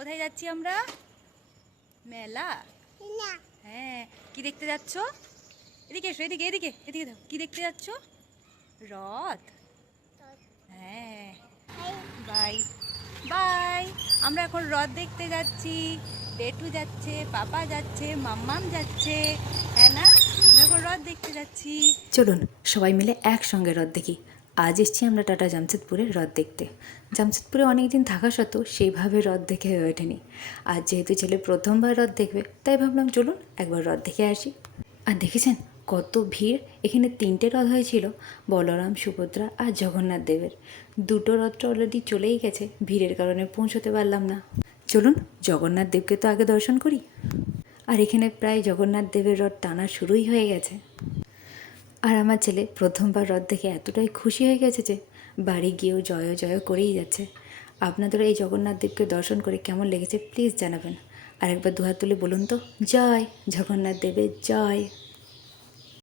কোথায় যাচ্ছি আমরা? মেলা। হ্যাঁ, কি দেখতে যাচ্ছ? এদিকে এসো, এদিকে এদিকে এদিকে দাও। কি দেখতে যাচ্ছ? রথ। হ্যাঁ, বাই বাই। আমরা এখন রথ দেখতে যাচ্ছি। পেটু যাচ্ছে, পাপা যাচ্ছে, মাম্মাম যাচ্ছে। হ্যাঁ না, আমরা এখন রথ দেখতে যাচ্ছি। চলুন সবাই মিলে একসঙ্গে রথ দেখি। আজ এসছি আমরা টাটা জামশেদপুরে রথ দেখতে। জামশেদপুরে অনেকদিন থাকা সত্ত্বেও সেইভাবে রথ দেখে হয়ে ওঠেনি। আজ যেহেতু ছেলে প্রথমবার রথ দেখবে, তাই ভাবলাম চলুন একবার রথ দেখে আসি। আর দেখেছেন কত ভিড়! এখানে 3টে রথ হয়েছিল, বলরাম, সুভদ্রা আর জগন্নাথ দেবের। 2টো রথটা অলরেডি চলেই গেছে, ভিড়ের কারণে পৌঁছতে পারলাম না। চলুন জগন্নাথ দেবকে তো আগে দর্শন করি। আর এখানে প্রায় জগন্নাথ দেবের রথ টানা শুরুই হয়ে গেছে। আর আমার ছেলে প্রথমবার রথ দেখে এতটাই খুশি হয়ে গেছে যে বাড়ি গিয়েও জয় জয় করেই যাচ্ছে। আপনাদেরও এই জগন্নাথ দেবকে দর্শন করে কেমন লেগেছে প্লিজ জানাবেন। আর একবার দুহাত তুলে বলুন তো, জয় জগন্নাথ দেবের জয়।